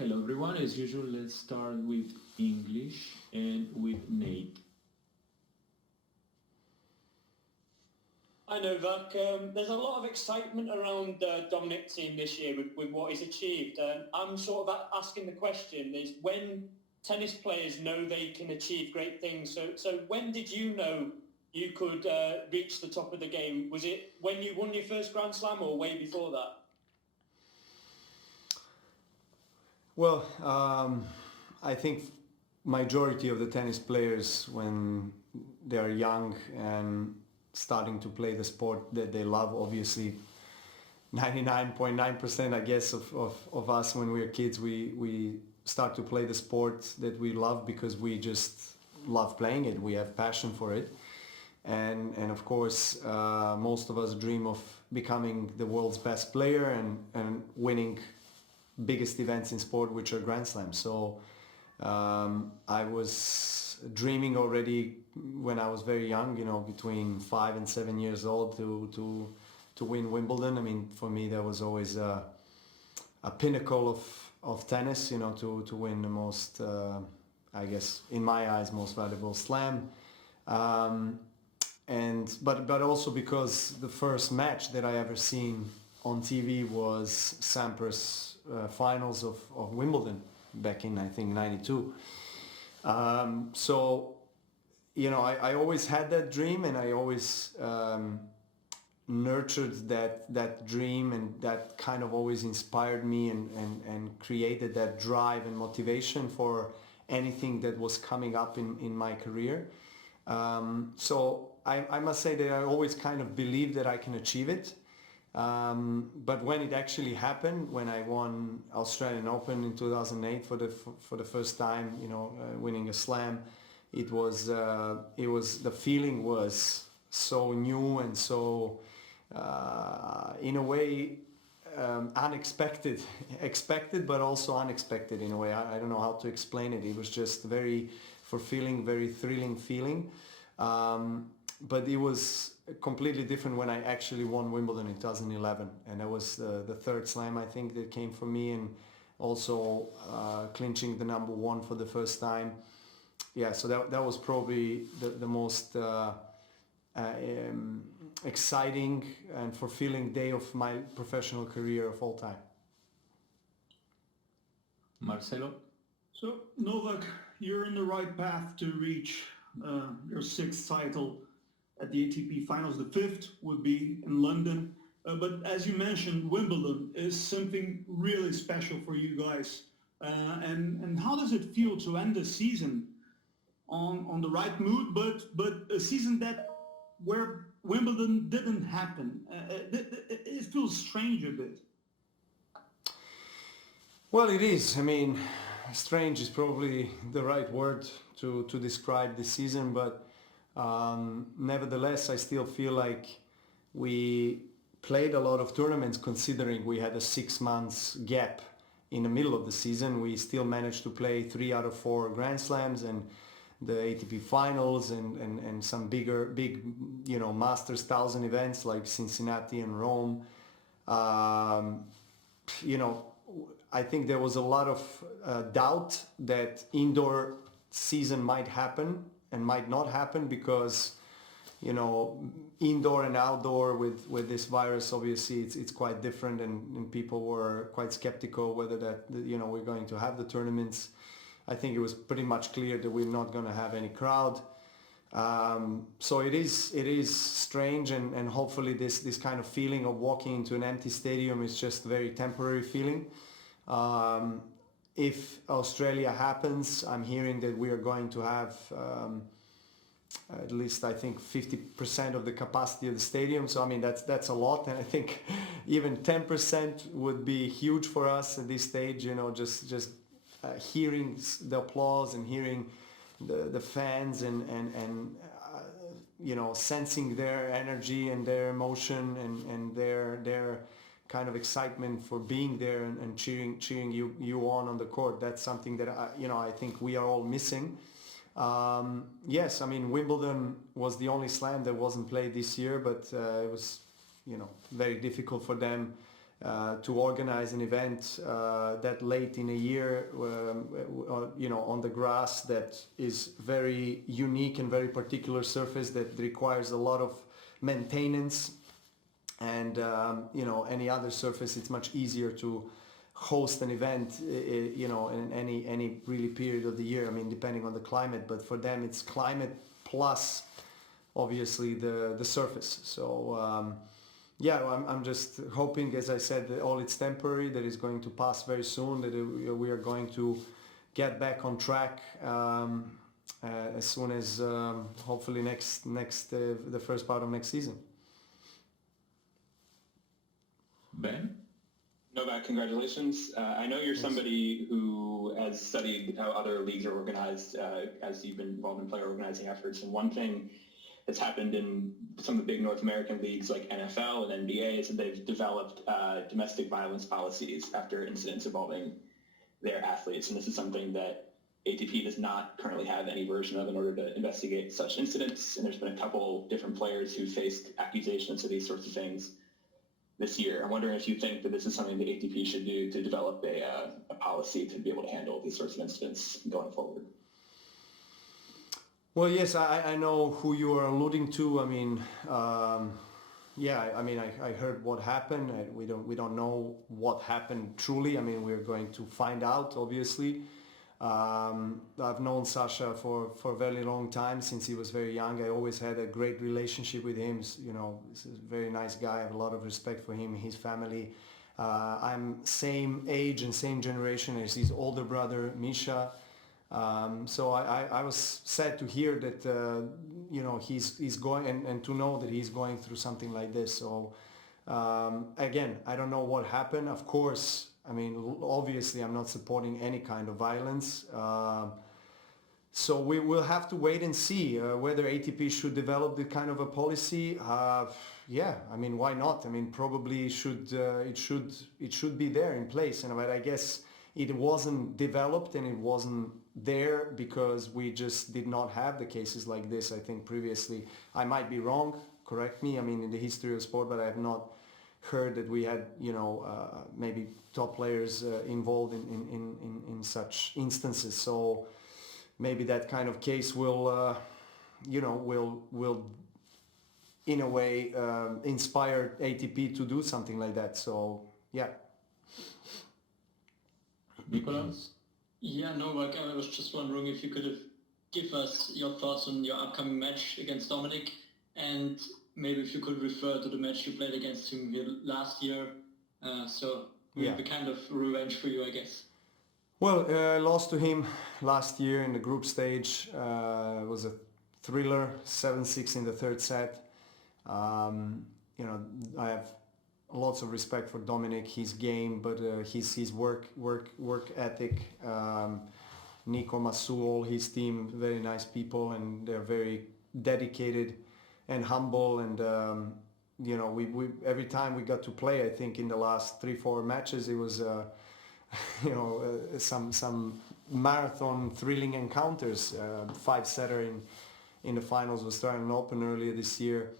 Hello everyone, as usual let's start with English and with Nate. I know that there's a lot of excitement around Dominic Thiem this year with what he's achieved. I'm sort of asking the question is when tennis players know they can achieve great things. So when did you know you could reach the top of the game? Was it when you won your first Grand Slam or way before that? Well, I think majority of the tennis players, when they are young and starting to play the sport that they love, obviously 99.9% I guess of us when we are kids, we start to play the sport that we love because we just love playing it. We have passion for it. And of course, most of us dream of becoming the world's best player and winning biggest events in sport, which are Grand Slams. So I was dreaming already when I was very young, between 5 and 7 years old to win Wimbledon. I mean, for me, that was always a pinnacle of tennis, to win the most, I guess, in my eyes, most valuable slam. But also because the first match that I ever seen on TV was Sampras's finals of Wimbledon back in, I think, 92. So, I always had that dream, and I always nurtured that dream, and that kind of always inspired me and created that drive and motivation for anything that was coming up in my career. So I must say that I always kind of believed that I can achieve it. But when it actually happened, when I won Australian Open in 2008 for the first time, winning a slam, it was the feeling was so new and so in a way unexpected, expected but also unexpected in a way. I don't know how to explain it. It was just very fulfilling, very thrilling feeling. But it was completely different when I actually won Wimbledon in 2011, and that was the third slam, I think, that came for me, and also clinching the number one for the first time. Yeah, so that was probably the most exciting and fulfilling day of my professional career of all time. Marcelo? So Novak, you're in the right path to reach your sixth title at the ATP Finals. The fifth would be in London. But as you mentioned, Wimbledon is something really special for you guys. And how does it feel to end the season on the right mood, but a season where Wimbledon didn't happen? It feels strange a bit. Well, it is. I mean, strange is probably the right word to describe the season, but nevertheless, I still feel like we played a lot of tournaments considering we had a 6 months gap in the middle of the season. We still managed to play 3 out of 4 Grand Slams and the ATP Finals and some big, Masters 1000 events like Cincinnati and Rome. I think there was a lot of doubt that indoor season might happen and might not happen because, indoor and outdoor with this virus, obviously it's quite different, and people were quite skeptical whether that, we're going to have the tournaments. I think it was pretty much clear that we're not going to have any crowd. So it is strange, and hopefully this kind of feeling of walking into an empty stadium is just a very temporary feeling. If Australia happens, I'm hearing that we are going to have at least, I think, 50% of the capacity of the stadium. So I mean that's a lot, and I think even 10% would be huge for us at this stage. Just hearing the applause and hearing the fans and sensing their energy and their emotion and their kind of excitement for being there and cheering you on the court. That's something that I think we are all missing. Yes, I mean, Wimbledon was the only slam that wasn't played this year, but it was very difficult for them to organize an event that late in a year, on the grass that is very unique and very particular surface that requires a lot of maintenance. And any other surface, it's much easier to host an event, in any really period of the year. I mean, depending on the climate, but for them it's climate plus obviously the surface. So I'm just hoping, as I said, that all it's temporary, that it's going to pass very soon, that we are going to get back on track as soon as hopefully the first part of next season. Ben? Novak, congratulations. I know you're somebody who has studied how other leagues are organized as you've been involved in player organizing efforts. And one thing that's happened in some of the big North American leagues like NFL and NBA is that they've developed domestic violence policies after incidents involving their athletes. And this is something that ATP does not currently have any version of in order to investigate such incidents. And there's been a couple different players who faced accusations of these sorts of things this year. I'm wondering if you think that this is something the ATP should do to develop a policy to be able to handle these sorts of incidents going forward. Well, yes, I know who you are alluding to. I mean, I heard what happened. We don't know what happened truly. I mean, we're going to find out, obviously. I've known Sasha for a very long time, since he was very young. I always had a great relationship with him. He's a very nice guy. I have a lot of respect for him, his family. I'm same age and same generation as his older brother, Misha. So I was sad to hear that, he's going, and to know that he's going through something like this. So, again, I don't know what happened. Of course, I mean, obviously I'm not supporting any kind of violence. So we will have to wait and see whether ATP should develop the kind of a policy. Yeah, I mean, why not? I mean, probably it should be there in place. But I guess it wasn't developed and it wasn't there because we just did not have the cases like this, I think, previously. I might be wrong, correct me, I mean, in the history of sport, but I have not heard that we had, maybe top players involved in such instances. So maybe that kind of case will in a way inspire ATP to do something like that. So yeah. Nicholas? Yeah, Novak, I was just wondering if you could have give us your thoughts on your upcoming match against Dominic, and maybe if you could refer to the match you played against him here last year. The kind of revenge for you, I guess. Well, I lost to him last year in the group stage. It was a thriller, 7-6 in the third set. I have lots of respect for Dominic, his game, but his work ethic. Nico, Masu, all his team, very nice people, and they're very dedicated and humble. And we every time we got to play, I think in the last 3-4 matches, it was some marathon thrilling encounters. 5-setter in the finals was Australian Open earlier this year.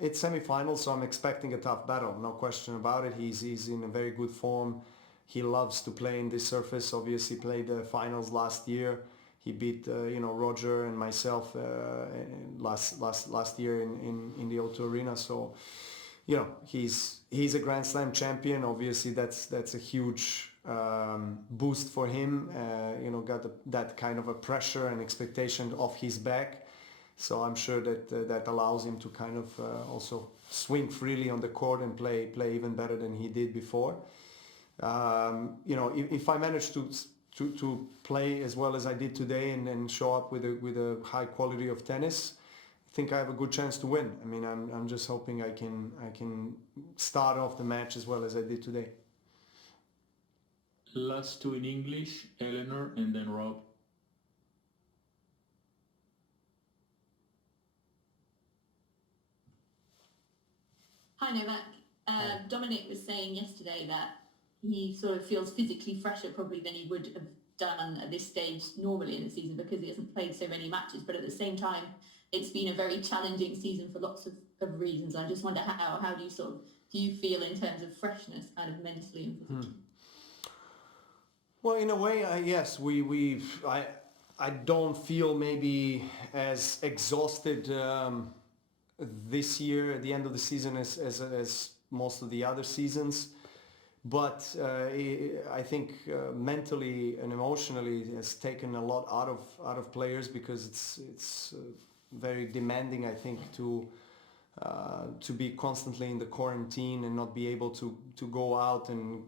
It's semi-finals, so I'm expecting a tough battle, no question about it. He's in a very good form. He loves to play in this surface. Obviously played the finals last year. He beat Roger and myself last year in the O2 Arena. So he's a Grand Slam champion. Obviously that's a huge boost for him. Got that kind of a pressure and expectation off his back. So I'm sure that allows him to kind of also swing freely on the court and play even better than he did before. If I manage to play as well as I did today and show up with a high quality of tennis, I think I have a good chance to win. I mean, I'm just hoping I can start off the match as well as I did today. Last two in English, Eleanor and then Rob. Hi Novak. Dominic was saying yesterday that he sort of feels physically fresher probably than he would have done at this stage normally in the season because he hasn't played so many matches, but at the same time it's been a very challenging season for lots of reasons. I just wonder how do you sort of do you feel in terms of freshness, kind of mentally and physically? Well, in a way, yes. I don't feel maybe as exhausted this year at the end of the season as most of the other seasons. But I think mentally and emotionally it has taken a lot out of players, because it's very demanding, I think, to be constantly in the quarantine and not be able to go out and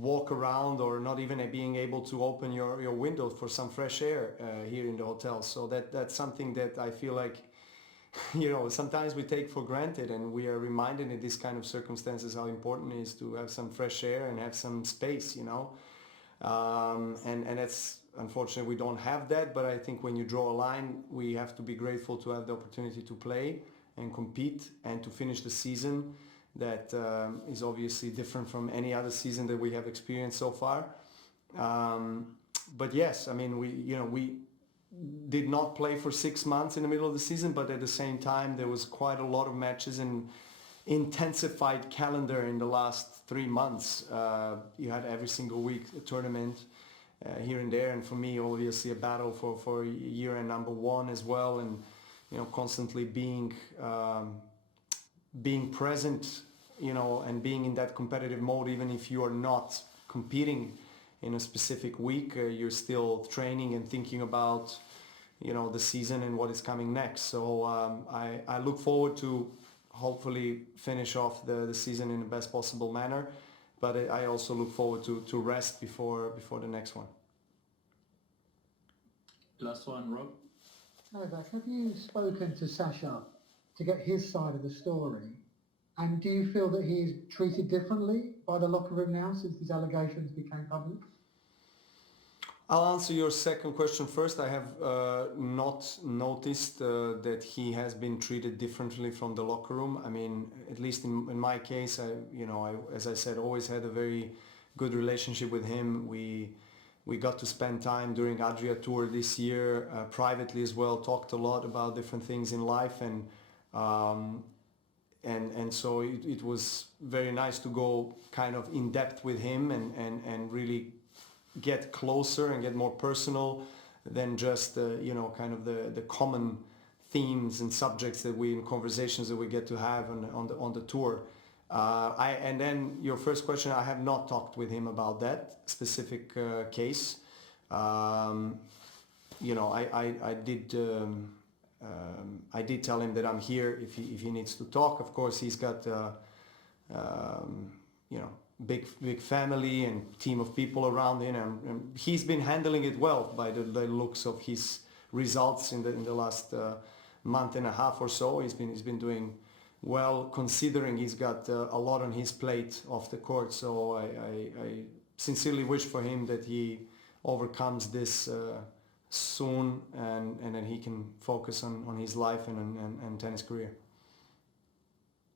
walk around, or not even being able to open your window for some fresh air here in the hotel. So that's something that I feel like sometimes we take for granted, and we are reminded in this kind of circumstances how important it is to have some fresh air and have some space, and it's unfortunate we don't have that. But I think when you draw a line, we have to be grateful to have the opportunity to play and compete and to finish the season. That is obviously different from any other season that we have experienced so far. But yes, I mean, we did not play for 6 months in the middle of the season, but at the same time there was quite a lot of matches and intensified calendar in the last 3 months. You had every single week a tournament here and there, and for me obviously a battle for year-end number one as well, and constantly being present, and being in that competitive mode. Even if you are not competing in a specific week, you're still training and thinking about the season and what is coming next. So I look forward to hopefully finish off the season in the best possible manner, but I also look forward to rest before the next one. Last one, Rob. Novak, have you spoken to Sasha to get his side of the story? And do you feel that he's treated differently by the locker room now since these allegations became public? I'll answer your second question first. I have not noticed that he has been treated differently from the locker room. I mean, at least in my case, I, as I said, always had a very good relationship with him. We got to spend time during Adria Tour this year, privately as well, talked a lot about different things in life, and so it was very nice to go kind of in depth with him and really get closer and get more personal than just kind of the common themes and subjects that in conversations that we get to have on the tour. And then your first question, I have not talked with him about that specific case. I did tell him that I'm here if he needs to talk. Of course, he's got big family and team of people around him, and he's been handling it well by the looks of his results in the last month and a half or so. He's been doing well, considering he's got a lot on his plate off the court. So I sincerely wish for him that he overcomes this soon, and then he can focus on his life and tennis career.